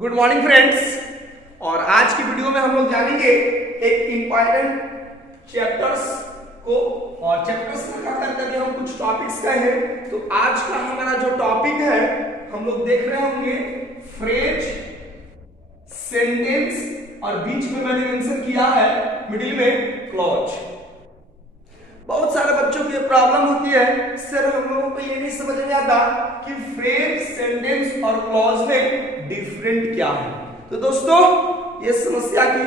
Good morning friends. और आज की वीडियो में हम लोग जानेंगे एक इंपॉर्टेंट चैप्टर्स को, और चैप्टर्स में करके हम कुछ टॉपिक्स का है। तो आज का हमारा जो टॉपिक है हम लोग देख रहे होंगे फ्रेज, सेंटेंस और बीच में मैंने मेंशन किया है मिडिल में क्लॉज। बहुत सारे बच्चों की प्रॉब्लम होती है सर, हम लोगों को ये नहीं समझ में आता कि फ्रेज, सेंटेंस और क्लॉज में डिफरेंट क्या है। तो दोस्तों ये समस्या की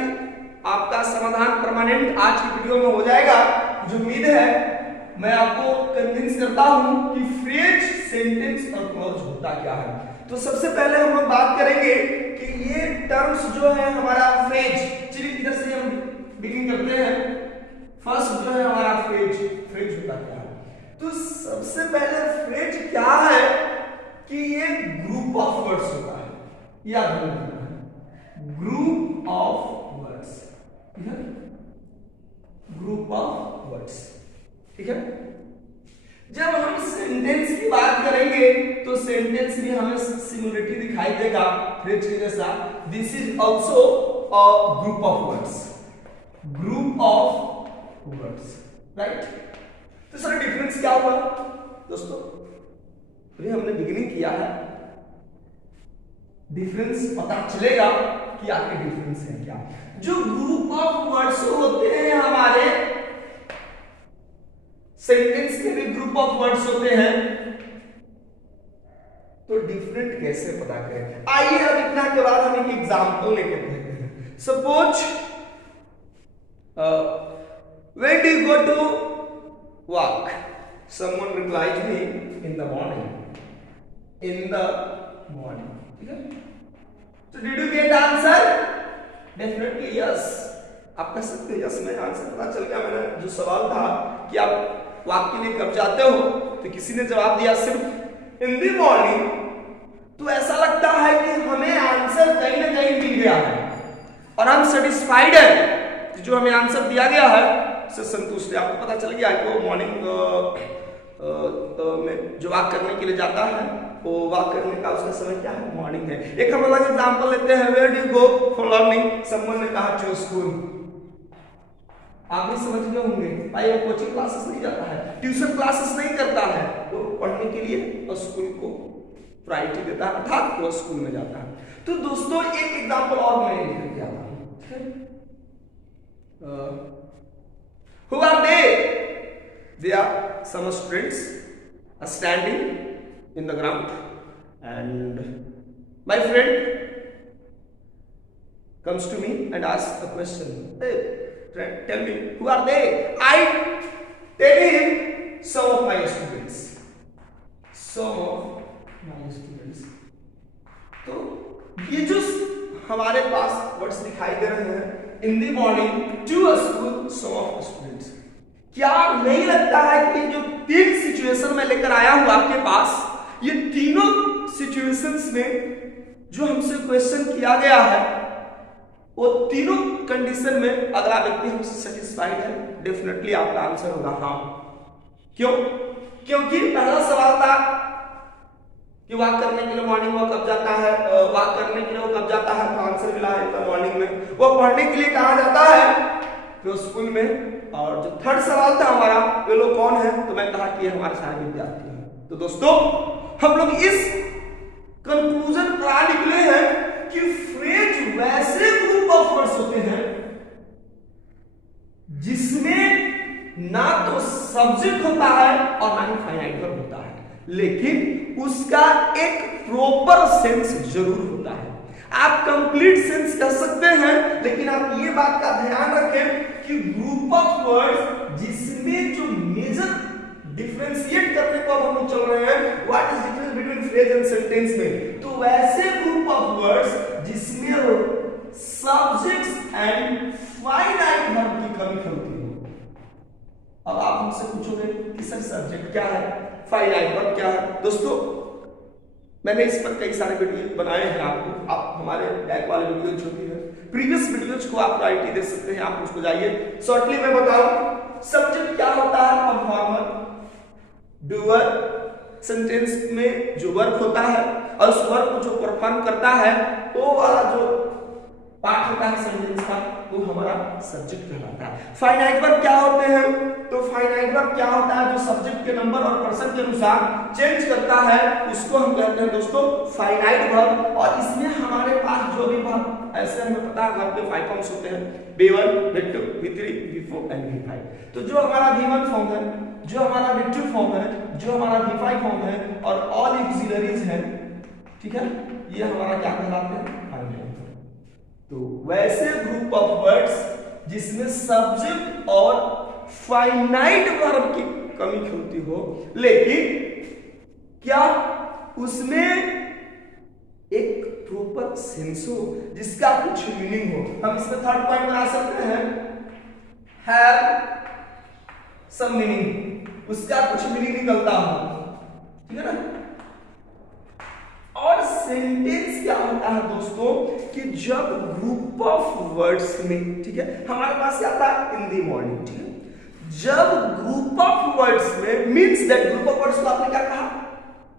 आपका समाधान परमानेंट आज की वीडियो में हो जाएगा। जो उम्मीद है मैं आपको कन्विंस करता हूं कि फ्रेज, सेंटेंस और क्लॉज होता क्या है। तो सबसे पहले हम लोग बात करेंगे कि ये टर्म्स जो है हमारा फ्रेज, चलिए इधर से हम बिगिन करते हैं। फर्स्ट जो है हमारा फ्रेज होता क्या है। तो सबसे पहले फ्रेज क्या है कि ये ग्रुप ऑफ वर्ड्स होता है। याद रखना है ग्रुप ऑफ वर्ड्स, ठीक है, ग्रुप ऑफ वर्ड्स, ठीक है। जब हम सेंटेंस की बात करेंगे तो सेंटेंस भी हमें सिमिलरिटी दिखाई देगा फ्रेज के जैसा। This is also a group of words, group of words, right. तो सर डिफरेंस क्या हुआ दोस्तों? अभी हमने बिगिनिंग किया है, डिफरेंस पता चलेगा कि आपके डिफरेंस है क्या। जो ग्रुप ऑफ वर्ड्स होते हैं हमारे सेंटेंस के भी ग्रुप ऑफ वर्ड्स होते हैं, तो डिफरेंट कैसे पता करें? आइए अब इतना के बाद हम एक एग्जांपल लेके देखते हैं। Suppose when do you go to work? Someone replied me in the morning. In the morning. ठीक है? So did you get answer? Definitely yes. आप कह सकते हो यस, मैं आंसर पता चल गया। मैंने जो सवाल था कि आप वॉक के लिए कब जाते हो, तो किसी ने जवाब दिया सिर्फ इन द मॉर्निंग। तो ऐसा लगता है कि हमें आंसर कहीं ना कहीं मिल गया है और हम सेटिस्फाइड है। जो हमें आंसर दिया गया है से संतुष्ट है। आपको पता चल गया कि वो मॉर्निंग में जो वॉक करने के लिए जाता है, वो वॉक करने का उसका समय क्या है? मॉर्निंग है। एक हम अलग एग्जांपल लेते हैं, where do you go for learning? Someone ने कहा टू स्कूल। आप भी समझ गए होंगे भाई वो कोचिंग क्लासेस नहीं जाता है, ट्यूशन क्लासेस नहीं करता है, वो पढ़ने के लिए और स्कूल को प्रायोरिटी देता है, अर्थात वो स्कूल में जाता है। तो दोस्तों एक एग्जांपल और मैं लेकर के आता हूं। Who are they? They are some students are standing in the ground, and my friend comes to me and asks a question. Hey, friend, tell me, who are they? I tell him some of my students. Some of my students. तो ये जो हमारे पास words दिखाई दे रहे हैं, in the morning to school, some of students, क्या नहीं लगता है कि जो तीन सिचुएशन में लेकर आया हूं आपके पास, ये तीनों सिचुएशंस में जो हमसे क्वेश्चन किया गया है, वो तीनों कंडीशन में अगला व्यक्ति हमसे सेटिस्फाइड है, डेफिनेटली आपका आंसर होगा हाँ। क्यों? क्योंकि पहला सवाल था कि वॉक करने के लिए मॉर्निंग वॉक कब जाता है, वॉक करने के लिए वो कब जाता है, तो आंसर मिला है मॉर्निंग में। वो पढ़ने के लिए कहाँ जाता है? तो स्कूल में। और जो थर्ड सवाल था हमारा, वे लोग कौन है, तो मैं कहा कि हमारे सारे विद्यार्थी हैं। तो दोस्तों हम लोग इस कंक्लूजन पर निकले हैं कि फ्रेज वैसे ग्रुप ऑफ वर्ड्स होते हैं जिसमें ना तो सब्जेक्ट होता है और ना ही फाइनाइट वर्ब होता है, लेकिन उसका एक प्रॉपर सेंस जरूर होता है। आप कंप्लीट सेंस कह सकते हैं, लेकिन आप ये बात का ध्यान रखें कि ग्रुप ऑफ वर्ड्स जिसमें जो मेजर डिफरेंशिएट करने को हम लोग चल रहे हैं, what is difference between phrase and sentence में, तो वैसे ग्रुप ऑफ वर्ड्स जिसमें सब्जेक्ट्स एंड फाइनाइट वर्ब की कमी होती है। अब आप हमसे पूछोगे कि सर सब्जेक्ट क्या है, फाइनाइट वर्ब क्या है? दोस्तों मैंने इस पर कई सारे वीडियो बनाए हैं, आपको आप हमारे बैक वाले वीडियो जो भी है, प्रीवियस वीडियोज को आप प्रायोरिटी दे सकते हैं, आप उसको जाइए। शॉर्टली मैं बताऊं, सब्जेक्ट क्या होता है? परफॉर्मर, डूअर, सेंटेंस में जो वर्क होता है और उस वर्क को जो परफॉर्म करता है वो वाला जो पार्ट होता है सेंटेंस का वो हमारा सब्जेक्ट कहलाता है। फाइनाइट वर्ब क्या होते हैं? तो फाइनाइट वर्ब क्या होता है? जो सब्जेक्ट के नंबर और पर्सन के अनुसार चेंज करता है उसको हम कहते हैं दोस्तों फाइनाइट वर्ब। और इसमें हमारे पास जो भी वर्ब, ऐसे हमें पता है वर्ब के 5 फॉर्म्स होते हैं, V1, V2, V3, V4 and V5। तो जो हमारा V1 फॉर्म है, जो हमारा V2 फॉर्म है, जो हमारा V5 फॉर्म है और ऑल ऑक्सिलरीज है, ठीक है, ये हमारा क्या कहलाते हैं? फाइनाइट। तो वैसे ग्रुप ऑफ वर्ड्स जिसमें सब्जेक्ट और फाइनाइट वर्ब की कमी होती हो, लेकिन क्या उसमें एक प्रॉपर सेंस हो, जिसका कुछ मीनिंग हो। हम इसमें थर्ड पॉइंट बना सकते हैं, हैव सम मीनिंग, उसका कुछ मीनिंग निकलता हो, ठीक है ना। और सेंटेंस क्या होता है दोस्तों कि जब ग्रुप ऑफ वर्ड्स में, ठीक है, हमारे पास क्या था? इन दी मॉर्निंग, ठीक है, जब ग्रुप ऑफ वर्ड्स में, means that group of words को आपने क्या कहा?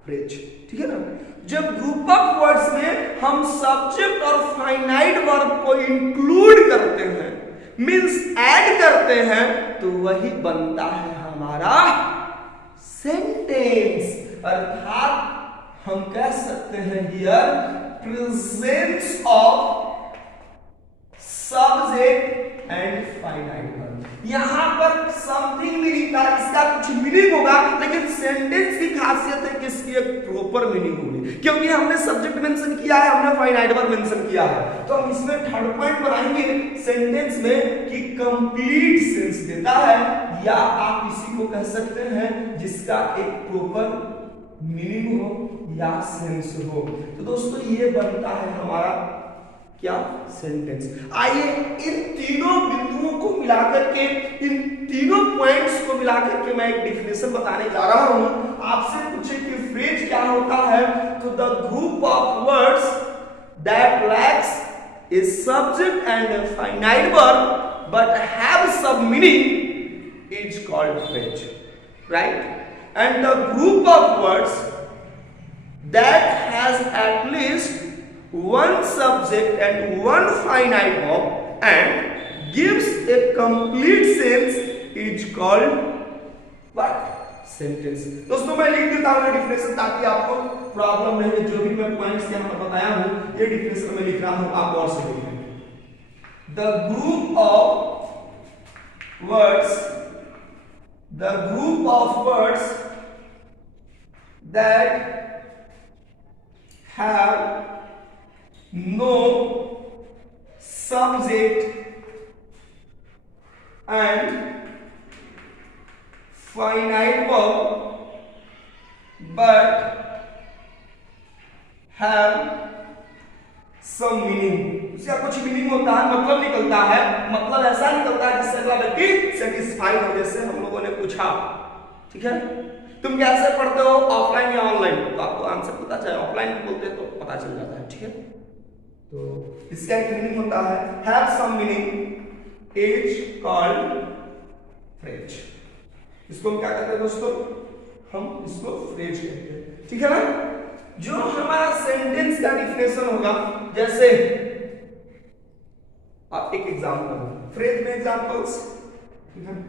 फ्रेज, ठीक है ना। जब ग्रुप ऑफ वर्ड्स में हम सब्जेक्ट और फाइनाइट वर्ब को इंक्लूड करते हैं, मींस ऐड करते हैं, तो वही बनता है हमारा सेंटेंस। अर्थात हम कह सकते हैं here presence of subject and finite verb. यहां पर समथिंग मीनिंग का, इसका कुछ मीनिंग होगा, लेकिन सेंटेंस की खासियत है कि इसकी एक प्रॉपर मीनिंग होगी, क्योंकि हमने सब्जेक्ट मेंशन किया है, हमने फाइनाइट वर्ब मेंशन किया है। तो हम इसमें थर्ड पॉइंट बनाएंगे सेंटेंस में कि कंप्लीट सेंस देता है, या आप इसी को कह सकते हैं जिसका एक प्रॉपर मीनिंग हो या सेंस हो। तो दोस्तों ये बनता है हमारा क्या? सेंटेंस। आइए इन तीनों बिंदुओं को मिलाकर के, इन तीनों पॉइंट्स को मिलाकर के मैं एक डिफिनेशन बताने जा रहा हूं। आपसे पूछे कि फ्रेज क्या होता है, तो the group of words that lacks a subject and a finite verb but have some meaning is called phrase, right? And the group of words that has at least one subject and one finite verb and gives a complete sense is called what? Sentence. दोस्तों मैं लिख देता हूँ definition ताकि आपको problem नहीं है। जो भी मैं पॉइंट्स यहाँ पर बताया हूँ ये डिफिनेशन में लिख रहा हूँ, आप और से लिखें। The group of words, the group of words that have no subject and finite verb but have some meaning। उसका कुछ मीनिंग होता है, मतलब निकलता है, मतलब ऐसा निकलता है जिससे अगला व्यक्ति सेटिस्फाइड हो। जैसे हम लोगों ने पूछा, ठीक है, तुम कैसे पढ़ते हो, ऑफलाइन या ऑनलाइन? तो आपको आंसर पता चले, ऑफलाइन बोलते हैं तो पता चल जाता है, ठीक है। तो इसका एक मीनिंग होता है have some meaning is called phrase. इसको हम क्या कहते हैं दोस्तों? हम इसको फ्रेज कहते हैं, ठीक है ना। जो हमारा सेंटेंस का डिफिनेशन होगा, जैसे आप एक एग्जांपल, फ्रेज में एग्जांपल्स, ठीक है।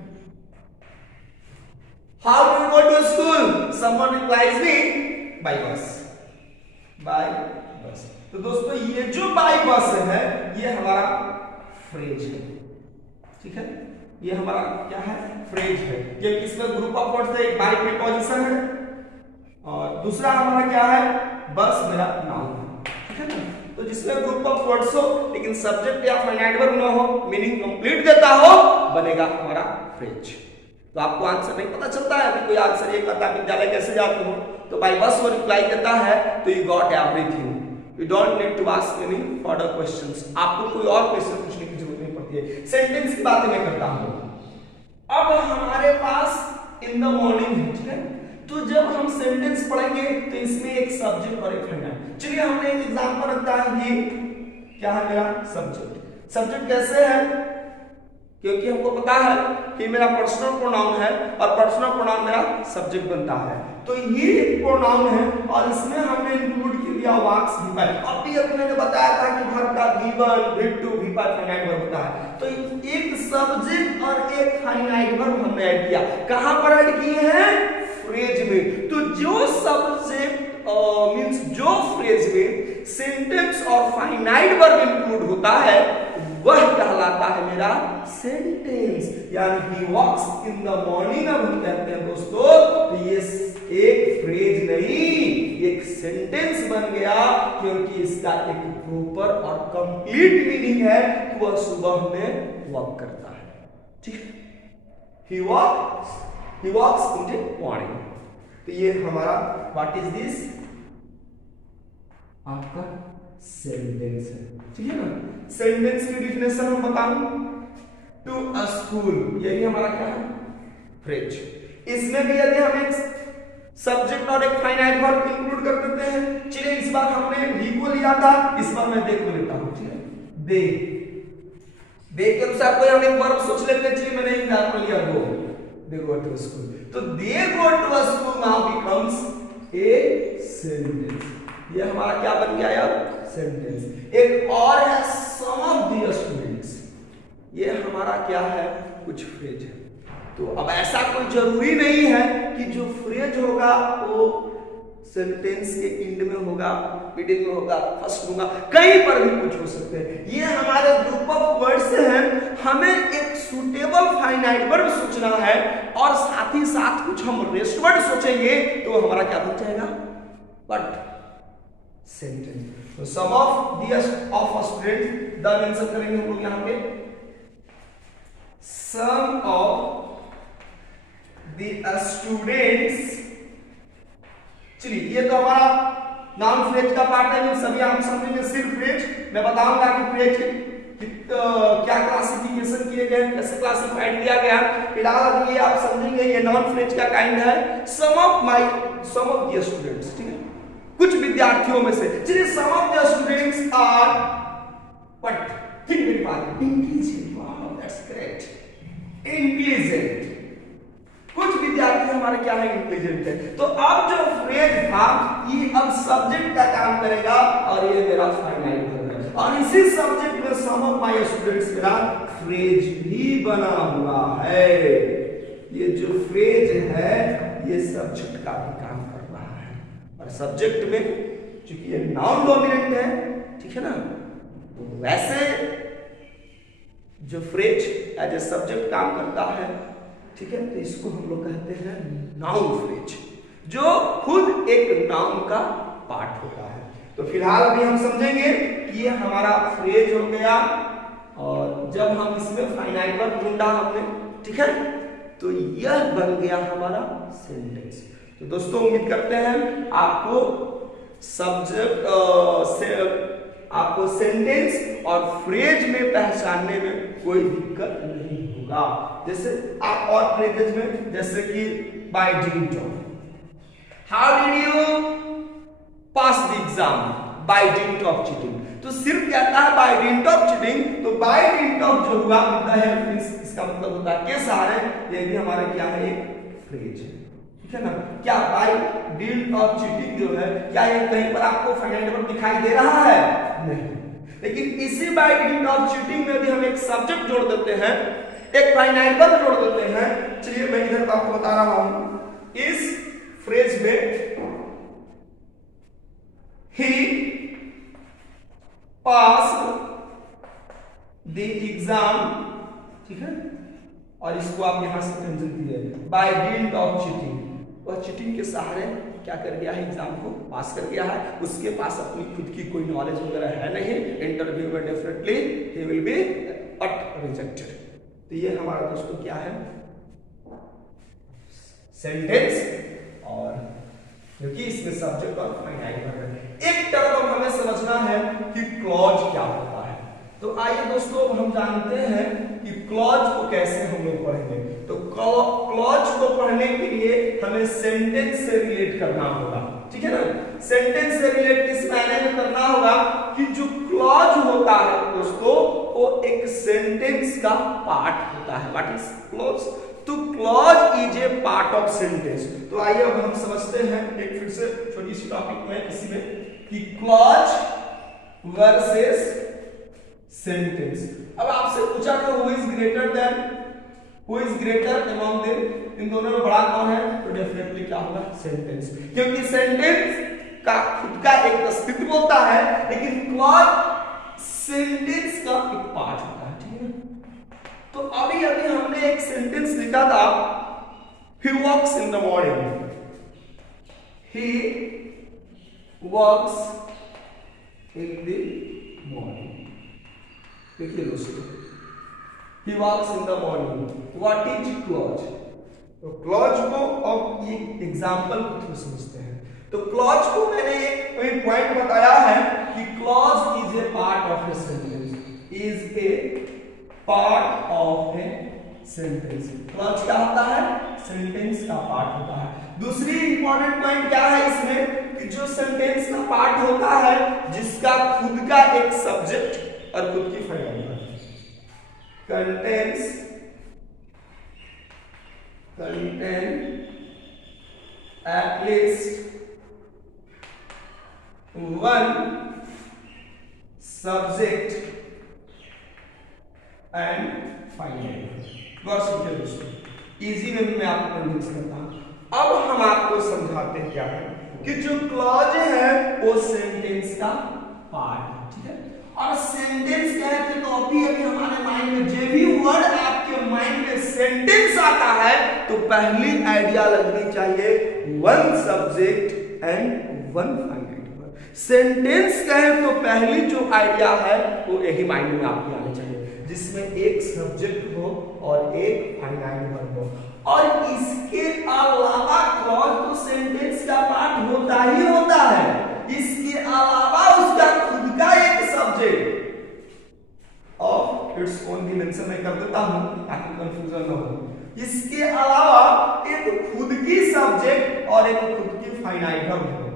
How do you go to school? Someone replies me by bus. By bus. तो दोस्तों ये जो by bus है ये हमारा फ्रेज है, ठीक है, ये हमारा क्या है? फ्रेज है। ये इसमें ग्रुप ऑफ वर्ड्स है, एक बाय प्रीपोजिशन है और दूसरा हमारा क्या है? बस मेरा नाउन है, ठीक है ना। तो जिसमें ग्रुप ऑफ वर्ड्स हो लेकिन सब्जेक्ट या फाइनाइट वर्ब ना हो, मीनिंग कंप्लीट देता हो, बनेगा हमारा फ्रेज। तो आपको आंसर नहीं पता चलता है, अभी कोई आंसर ये कहता है विद्यालय कैसे जाते हो, तो बाय बस वो रिप्लाई देता है, तो you got everything, you don't need to ask any further questions. आपको कोई और क्वेश्चन पूछने की जरूरत नहीं पड़ती है। सेंटेंस की बातें मैं करता हूं। अब हमारे पास इन द मॉर्निंग है, ठीक है, तो जब हम सेंटेंस पढ़ेंगे तो इसमें एक सब्जेक्ट और एक फाइनाइट। चलिए हमने एक एग्जांपल रखता है, ये क्या है मेरा सब्जेक्ट। सब्जेक्ट कैसे है क्योंकि हमको पता है कि मेरा पर्सनल प्रोनाउन है और पर्सनल प्रोनाउन मेरा सब्जेक्ट बनता है। तो ये एक प्रोनाउन है और इसमें हमने इंक्लूड कर दिया वाक्स V5। अभी अपने ने बताया था कि वर्ब का V1, V2, V5 finite verb होता है। तो एक सब्जेक्ट और एक फाइनाइट वर्ब हमने ऐड किया। कहां पर ऐड किए हैं? फ्रेज में। तो जो सब्जेक्ट मींस जो फ्रेज में सेंटेंस और फाइनाइट वर्ब इंक्लूड होता है वह कहलाता है मेरा सेंटेंस। यानी ही वॉक्स इन द मॉर्निंग अब हम कहते हैं दोस्तों, तो ये एक फ्रेज नहीं, एक सेंटेंस बन गया, क्योंकि इसका एक प्रॉपर और कंप्लीट मीनिंग है कि वह सुबह में वॉक करता है। ठीक है, ही वॉक्स इन द मॉर्निंग। तो ये हमारा व्हाट इज दिस आपका सेंटेंस है। ठीक है ना। सेंटेंस की डिफिनेशन हम बताऊं, टू अ स्कूल, यही हमारा क्या है? फ्रेज। इसमें भी यदि हम एक सब्जेक्ट और एक फाइनाइट वर्ब इंक्लूड कर देते हैं, चलिए इस बार हमने भी को लिया था, इस बार मैं दे को लेता हूं। ठीक है, दे के अनुसार कोई हम एक वर्ब सोच लेते हैं। चलिए मैंने एग्जांपल लिया गो, दे गो टू स्कूल। तो they go to school now becomes a sentence. ये हमारा क्या बन गया यार? सेंटेंस। एक और है सम ऑफ द स्टूडेंट्स, ये हमारा क्या है? कुछ फ्रेज है। तो अब ऐसा कोई जरूरी नहीं है कि जो फ्रेज होगा वो सेंटेंस के एंड में होगा, मिडिल में होगा, फर्स्ट होगा, कहीं पर भी कुछ हो सकते हैं। ये हमारे ग्रुप ऑफ वर्ड्स हैं, हमें एक सुटेबल फाइनाइट वर्ब सोचना है और साथ ही साथ कुछ हम रेस्ट वर्ड सोचेंगे तो हमारा क्या बन जाएगा? But sentence. तो some of the student, the mention करेंगे हम लोग यहां पे, सम ऑफ द स्टूडेंट्स। चलिए ये तो हमारा नाउन फ्रेज का पार्ट है, सभी आप समझेंगे। सिर्फ फ्रेज मैं बताऊंगा कि फ्रेज क्या क्लासिफिकेशन किए गए, कैसे क्लासिफाइड किया गया। फिलहाल ये आप समझेंगे ये नॉन फ्रेज का काइंड है। सम ऑफ द स्टूडेंट्स, ठीक है, कुछ विद्यार्थियों में से। चलिए some of the students are what? Think very fast, intelligent. Wow that's great, intelligent. कुछ विद्यार्थी हमारे क्या है? इंटेलिजेंट है। तो अब जो फ्रेज था ये अब सब्जेक्ट का काम करेगा और ये मेरा फाइनाइट वर्ब है, और इसी सब्जेक्ट में सम ऑफ माय स्टूडेंट्स मेरा फ्रेज भी बना हुआ है। ये जो फ्रेज है ये सब्जेक्ट का भी काम कर रहा है, और सब्जेक्ट में चूंकि ये नाउन डोमिनेंट है, ठीक है ना, तो वैसे जो फ्रेज एज ए सब्जेक्ट काम करता है, ठीक है, तो इसको हम लोग कहते हैं नाउन फ्रेज, जो खुद एक नाउन का पार्ट होता है। तो फिलहाल अभी हम समझेंगे कि ये हमारा फ्रेज हो गया, और जब हम इसमें फाइनाइट वर्ब ढूंढा हमने, ठीक है, तो यह बन गया हमारा सेंटेंस। तो दोस्तों उम्मीद करते हैं आपको सब्जेक्ट आपको सेंटेंस और फ्रेज में पहचानने में कोई दिक्कत नहीं होगा। जैसे आप और फ्रेजेस में, जैसे कि bye did of, how did you pass the exam? Bye did of cheating. तो सिर्फ कहता है बाय डिड ऑफ चीटिंग, तो बाय डिड ऑफ जो हुआ विद द हेल्प मींस, इसका मतलब होता है के सहारे। ये भी हमारे क्या है? एक फ्रेज है, ठीक है ना। क्या बाय डिड ऑफ चीटिंग जो है, क्या ये कहीं पर आपको फाइनाइट वर्ब दिखाई दे रहा है? नहीं। लेकिन इसी बाय डिड ऑफ चीटिंग में यदि हम एक सब्जेक्ट जोड़ देते हैं, एक फाइनाइट वर्ब जोड़ देते हैं, चलिए मैं इधर आपको बता रहा हूं। इस फ्रेज में ही पास्ड द एग्जाम, ठीक है, और इसको आप यहां से टेंशन कीजिए, बाय डिड ऑफ चीटिंग। वह चीटिंग के सहारे क्या कर गया है? एग्जाम को पास कर गया है। उसके पास अपनी खुद की कोई नॉलेज वगैरह है नहीं, इंटरव्यू में definitely he will be but rejected. तो ये हमारा दोस्तों क्या है? सेंटेंस, और क्योंकि इसमें सब्जेक्ट और फाइनाइट वर्ब है। एक टर्म हमें समझना है कि क्लॉज क्या होता है। तो आइए दोस्तों हम जानते हैं कि क्लॉज को कैसे हम लोग पढ़ेंगे। तो क्लॉज को पढ़ने के लिए हमें सेंटेंस से रिलेट करना होगा, ठीक है ना। सेंटेंस से रिलेट किस मायने में करना होगा कि जो क्लॉज होता है दोस्तों वो एक सेंटेंस का पार्ट होता है। What is clause? तो clause is a part of sentence. तो आइए अब हम समझते हैं एक फिर से छोटी सी टॉपिक में इसी में कि क्लॉज वर्सेस सेंटेंस। अब आपसे पूछा था who is greater than, who is greater among them, इन दोनों में बड़ा कौन है? तो डेफिनेटली क्या होगा? सेंटेंस, क्योंकि सेंटेंस का खुद का एक अस्तित्व होता है, लेकिन क्लॉज सेंटेंस का एक पार्ट होता है। ठीक है, तो अभी हमने एक सेंटेंस लिखा था, he walks in the morning, he walks in the morning। देखिए दोस्तों, he walks in the morning, what is clause? तो क्लॉज को अब ये एग्जांपल के थ्रू समझते हैं। तो क्लॉज को मैंने एक पॉइंट बताया है कि clause is a part of a sentence, is a part of a sentence. Clause क्या होता है? सेंटेंस का पार्ट होता है। दूसरी इंपॉर्टेंट पॉइंट क्या है इसमें कि जो सेंटेंस का पार्ट होता है जिसका खुद का एक सब्जेक्ट और खुद की file contains, contain at least one subject and finite। Easy में भी मैं आपको कन्विंस करता हूं। अब हम आपको समझाते हैं क्या है कि जो क्लॉज है वो सेंटेंस का पार्ट है। ठीक है, और सेंटेंस कहते तो अभी हमारे माइंड में जो भी वर्ड आपके माइंड में सेंटेंस आता है तो पहली आइडिया लगनी चाहिए one subject and one finite verb. Sentence कहे तो पहली जो आइडिया है वो यही माइंड में आपके आने चाहिए, जिसमें एक सब्जेक्ट हो और एक फाइनाइट वर्ब हो। और इसके अलावा क्लॉज तो सेंटेंस का पार्ट होता ही होता है, इसके अलावा उसका खुद का एक subject of its own dimension में कर देता हूं ताकि कंफ्यूजन न हो। इसके अलावा एक खुद की सब्जेक्ट और एक खुद की फाइनाइट वर्ब हो।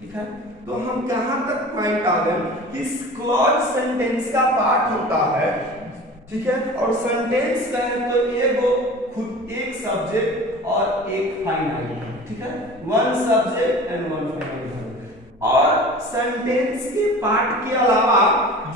ठीक है, तो हम कहां तक पॉइंट आ गए कि क्लॉज सेंटेंस का पार्ट होता है। ठीक है, और सेंटेंस का है तो एगो खुद एक सब्जेक्ट और एक फाइनाइट। ठीक है, one subject and one finite. और सेंटेंस के पार्ट के अलावा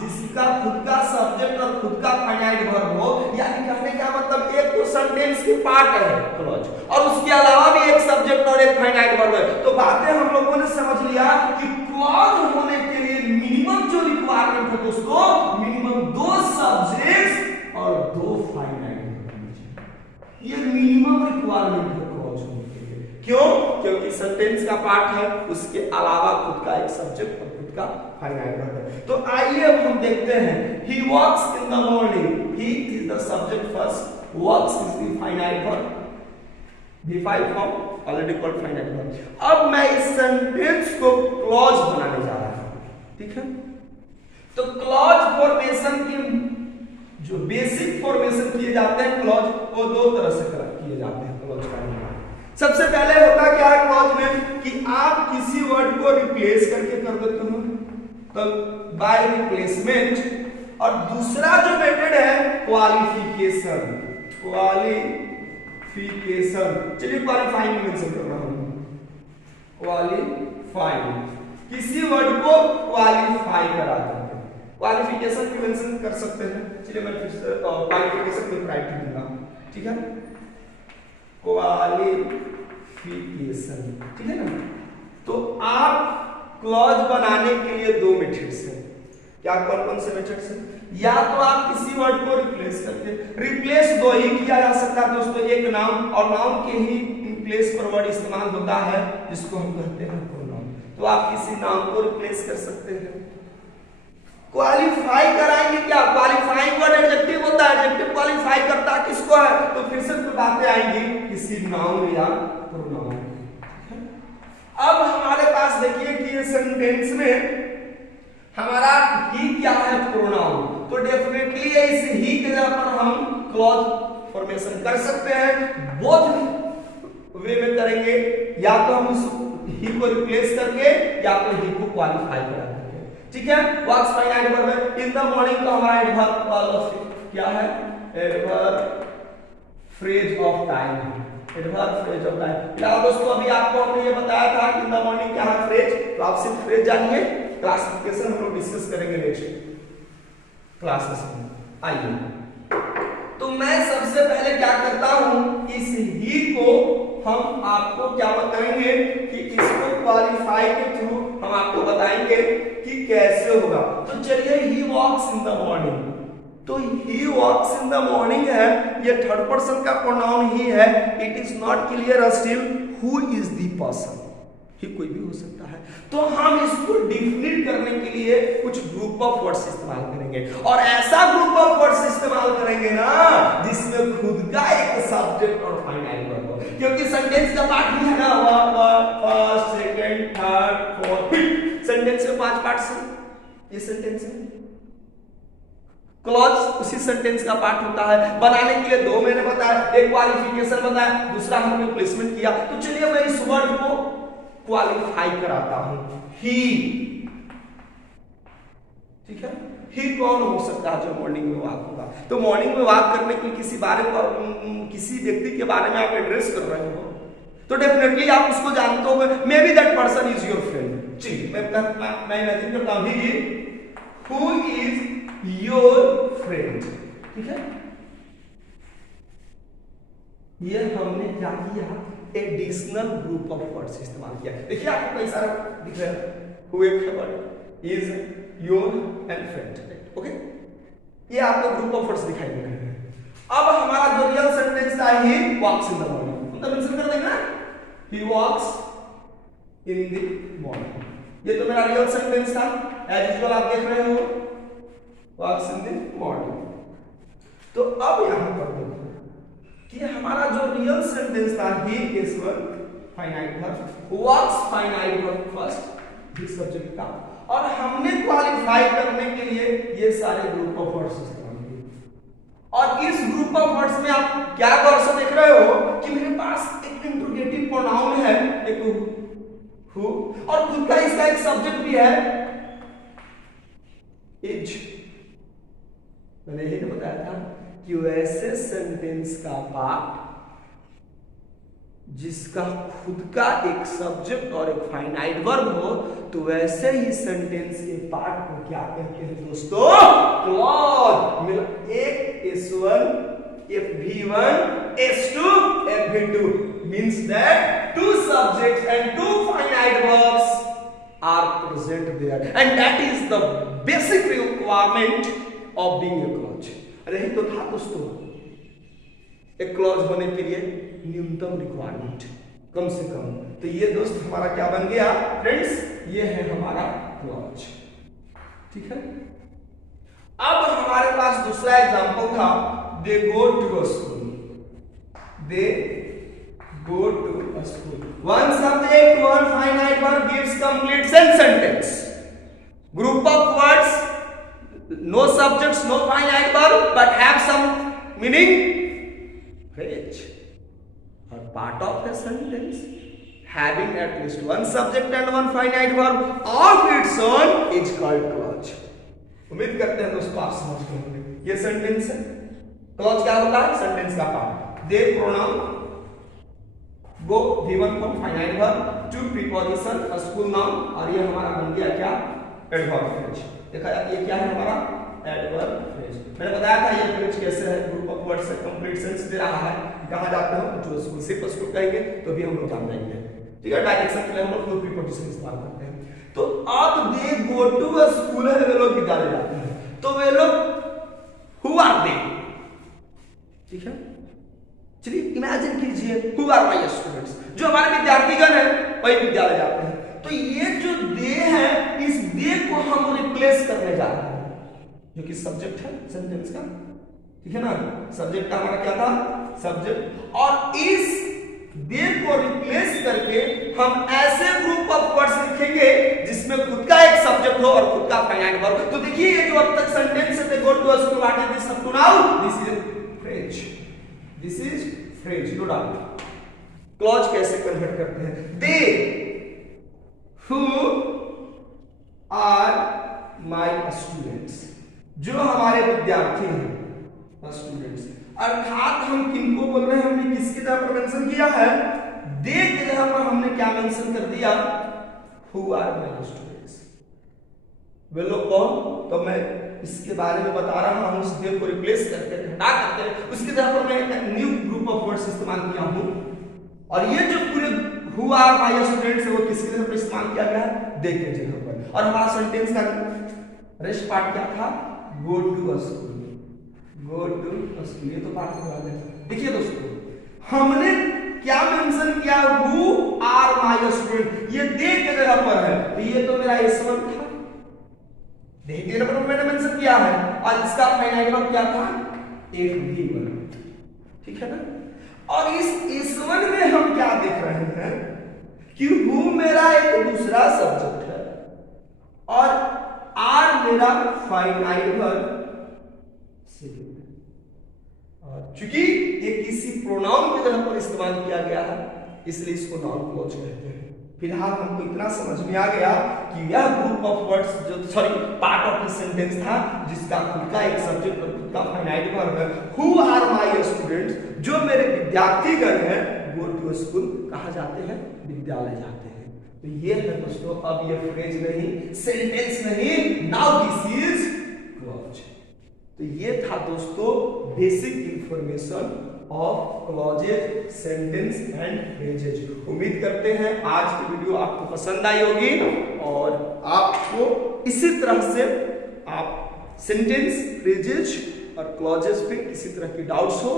जिसका खुद का सब्जेक्ट और खुद का फाइनाइट वर्ब हो, यानी कहने का मतलब एक तो सेंटेंस के पार्ट है क्लॉज और उसके अलावा भी एक सब्जेक्ट और एक फाइनाइट वर्ब है। तो बातें हम लोगों ने समझ लिया कि क्लॉज होने के लिए मिनिमम जो रिक्वायरमेंट है दोस्तों, मिनिमम 2 सब्जेक्ट्स और 2 फाइनाइट वर्ब। ये मिनिमम रिक्वायरमेंट है क्लॉज होने के लिए। क्यों? क्योंकि सेंटेंस का पार्ट है, उसके अलावा खुद का एक सब्जेक्ट और खुद का फाइनाइट वर्ब है। तो आइए अब हम देखते हैं, he walks in the morning, he is the subject first, walks is the finite verb, V5 form already called finite verb। अब मैं इस सेंटेंस को क्लॉज बनाने जा रहा हूं। ठीक है, तो क्लॉज फॉर्मेशन की जो बेसिक फॉर्मेशन किए जाते हैं क्लॉज, वो 2 तरह से किए जाते हैं क्लॉज का निर्माण। सबसे पहले होता क्या है क्लॉज में कि आप किसी वर्ड को रिप्लेस करके कर देते हो, तो बाय रिप्लेसमेंट। और दूसरा जो मेथड है क्वालिफिकेशन, चलिए क्वालिफाइंग मेंशन कर रहा हूं, क्वालिफाइंग, किसी वर्ड को क्वालिफाई करा देते हैं। क्वालिफिकेशन भी मेंशन कर सकते हैं, चलिए मैं फिर से क्वालिफिकेशन में राइट दूंगा। ठीक है, क्वालिफिकेशन। ठीक है ना, तो आप क्लॉज बनाने के लिए 2 मेथड्स हैं। क्या कौन से मेथड्स हैं? या तो आप किसी वर्ड को रिप्लेस करके, रिप्लेस 2 ही किया जा सकता है दोस्तों, एक नाउन और नाउन के ही प्लेस पर वर्ड इस्तेमाल होता है जिसको हम कहते हैं प्रोनाउन। तो आप किसी नाउन को रिप्लेस कर सकते हैं। क्वालिफाई कराएंगे क्या? क्वालिफाइंग वर्ड एडजेक्टिव होता है, एडजेक्टिव क्वालिफाई करता किसको है? तो फिर से बातें आएंगी किसी नाउन या प्रोनाउन। अब हमारे पास देखिए कि ये सेंटेंस में हमारा ही क्या है? प्रोनाउन। तो डेफिनेटली इस ही के जगह पर हम क्लॉज फॉर्मेशन कर सकते हैं। बोथ वे में करेंगे, या तो हम उस ही को रिप्लेस करके या तो ही को क्वालिफाई करा देंगे। ठीक है, वॉक्स फाइनाइट वर्ब है। इन द मॉर्निंग का हमारा एडवर्ब वाला क्या है, adverb phrase of time, adverb phrase of time. फिलहाल दोस्तों अभी आपको हमने ये बताया था कि इन द मॉर्निंग क्या है फ्रेज, तो आप सिर्फ फ्रेज जानिए, क्लासिफिकेशन हम लोग डिस्कस करेंगे नेक्स्ट क्लासेस में। आइए, तो मैं सबसे पहले क्या करता हूं, इस ही को हम आपको क्या बताएंगे कि इसको क्वालिफाई के थ्रू हम आपको बताएंगे कि कैसे होगा। तो चलिए, ही वॉक्स इन द मॉर्निंग, तो ही वॉक्स इन द मॉर्निंग है, ये थर्ड पर्सन का प्रोनाउन ही है। It is not clear still who is the person, he कोई भी हो सकता है। तो हम इसको डिफिनिट करने के लिए कुछ ग्रुप ऑफ वर्ड्स इस्तेमाल करेंगे, और ऐसा ग्रुप ऑफ वर्ड्स इस्तेमाल करेंगे ना जिसमें खुद का एक सब्जेक्ट और फाइनाइट वर्ब हो, क्योंकि सेंटेंस का पार्ट ही है ना, first, second, third, fourth, fifth, sentence में 5 पार्ट्स हैं। ये सेंटेंस है, क्लॉज उसी सेंटेंस का पार्ट होता है। बनाने के लिए 2 मैंने बताया, एक क्वालिफिकेशन बताया, दूसरा हमने प्लेसमेंट किया। तो चलिए मैं इस वर्ड को क्वालिफाई कराता हूं, ही, ठीक है। ही कौन हो सकता है जो मॉर्निंग में वॉक होगा? तो मॉर्निंग में वॉक करने के लिए किसी व्यक्ति के बारे में आप एड्रेस कर रहे हो, तो डेफिनेटली आप उसको जानते हो, may be that person is your friend. चलिए मैं इमेजिन करता हूं, he who is your friend, ठीक है। ये हमने क्या किया, एडिशनल ग्रुप ऑफ वर्ड्स इस्तेमाल किया। देखिए आपको कई सारा दिख रहा है, हु एक word, is, your and friend, okay. ये आपको ग्रुप ऑफ वर्ड्स दिखाई दे रहे हैं। अब हमारा जो रियल सेंटेंस था, ही वॉक्स इन द मॉर्निंग, उनका मेंशन कर देंगे ना, ही वॉक्स इन द मॉर्निंग। ये तो मेरा रियल सेंटेंस था, एज यूजुअल आप देख रहे हो, वॉक्स इन द मॉर्निंग। तो अब यहां पर देखो कि हमारा जो रियल सेंटेंस था, he is verb finite verb, walks finite verb first, this subject का, और हमने क्वालिफाई करने के लिए ये सारे ग्रुप ऑफ वर्ड्स इस्तेमाल किए। और इस ग्रुप ऑफ वर्ड्स में आप क्या गौर से देख रहे हो कि मेरे पास एक इंट्रोगेटिव प्रोनाउन है, एक हु, और खुद का इसका एक सब्जेक्ट भी है, इज। मैंने यही तो बताया था कि वैसे सेंटेंस का पार्ट जिसका खुद का एक सब्जेक्ट और एक फाइनाइट वर्ब हो, तो वैसे ही सेंटेंस के पार्ट को क्या कहते हैं दोस्तों, क्लॉज। एक S1, FV1, S2, FV2 means that 2 subjects and 2 finite verbs are present there, and that is the basic requirement of being a clause। अरे ही तो था दोस्तों, एक क्लॉज होने के लिए न्यूनतम रिक्वायरमेंट, कम से कम। तो ये दोस्त हमारा क्या बन गया फ्रेंड्स, ये है हमारा क्लॉज, ठीक है। अब हमारे पास दूसरा एग्जांपल था, they go to a school, they go to a school. One subject, one finite verb gives complete sentence. Group of words, no subjects, no finite verb, but have some meaning, phrase, or part of a sentence having at least one subject and one finite verb of its own is called clause। उम्मीद करते हैं दोस्तों आप समझ गए होंगे। ये sentence है, क्लॉज क्या होता है, सेंटेंस का part. They pronoun, go V1 form finite verb, to preposition, a school noun, और ये हमारा बन गया क्या, एडवर्ब फ्रेज। देखा ये क्या है हमारा, एडवर्ब फ्रेज। मैंने बताया था ये फ्रेज कैसे है, ग्रुप ऑफ वर्ड्स से कंप्लीट सेंस दे रहा है। कहां जाते हो, जो स्कूल से स्कूल कहेंगे तो भी हम लोग जान जाएंगे, ठीक है। डायरेक्शन के लिए हम लोग प्रीपोजिशन इस्तेमाल करते हैं। तो अब दे गो टू अ स्कूल है, वे लोग विद्यालय जाते हैं, तो वे लोग हु आर दे, ठीक है। चलिए इमेजिन कीजिए, हु आर माय स्टूडेंट्स, जो हमारे विद्यार्थीगण हैं वही विद्यालय जाते हैं। तो ये जो दे है, इस दे को हम रिप्लेस करने जा रहे हैं, जो कि सब्जेक्ट है सेंटेंस का, ठीक है ना। सब्जेक्ट का हमारा क्या था, सब्जेक्ट, और इस दे को रिप्लेस करके हम ऐसे ग्रुप ऑफ वर्ड्स लिखेंगे जिसमें खुद का एक सब्जेक्ट हो और खुद का फाइनाइट वर्ब। तो देखिए ये जो अब तक सेंटेंस है, they go to a school, what is this up to now, this is phrase, this is phrase, no doubt. Clause कैसे कन्वर्ट करते हैं, they who are my students, जो हमारे विद्यार्थी हैं स्टूडेंट्स। अर्थात हम किनको बोल रहे हैं, हमने किसकी तरह पर मेंशन किया है, दे की जगह पर हमने क्या मेंशन कर दिया, हु आर माय स्टूडेंट्स। वे लोग कौन, तो मैं इसके बारे में बता रहा हूं, उस दे को रिप्लेस करके हटा करके उसकी जगह पर मैं एक न्यू ग्रुप ऑफ वर्ड्स इस्तेमाल किया हूं। और ये जो पूरे हु आर माय स्टूडेंट्स है वो किसकी जगह पर इस्तेमाल किया गया है, दे की जगह पर। और हमारा सेंटेंस का रेस्ट पार्ट क्या था, go to school, go to school. ये तो पार्ट हुआ है। देखिए दोस्तों, हमने क्या मेंशन किया, हु आर माय स्टूडेंट, ये दे की जगह पर है, तो ये तो मेरा S1 था, दे की जगह पर मैंने मेंशन किया है। और इसका फाइनाइट वर्ब क्या था, एक भी वर्ब, ठीक है ना। और इस S1 में हम क्या देख रहे हैं कि हु मेरा एक दूसरा सब्जेक्ट है और आर मेरा फाइनाइट वर्ब और चूंकि ये किसी प्रोनाउन की जगह पर इस्तेमाल किया गया है इसलिए इसको नाउन क्लॉज कहते हैं। फिलहाल हमको इतना समझ में आ गया कि यह ग्रुप ऑफ वर्ड्स जो पार्ट ऑफ द सेंटेंस था जिसका खुद का एक सब्जेक्ट और खुद का फाइनाइट वर्ब है, हु आर माय स्टूडेंट्स, जो मेरे विद्यार्थीगण हैं, गो टू स्कूल, कहाँ जाते हैं, विद्यालय जाते हैं। तो ये है दोस्तों, अब ये फ्रेज नहीं, सेंटेंस नहीं, नाउ दिस इज क्लॉज। तो ये था दोस्तों basic information of clauses, sentence and phrases. उम्मीद करते हैं आज की वीडियो आपको पसंद आई होगी और आपको इसी तरह से आप सेंटेंस, फ्रेजेज और क्लॉजेज पे किसी तरह की डाउट्स हो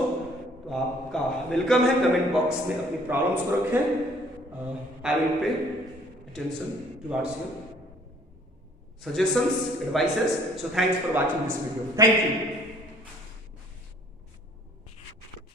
तो आपका वेलकम है। कमेंट बॉक्स में अपनी प्रॉब्लम्स को रखें। I will pay attention towards your suggestions, advices. So thanks for watching this video. Thank you.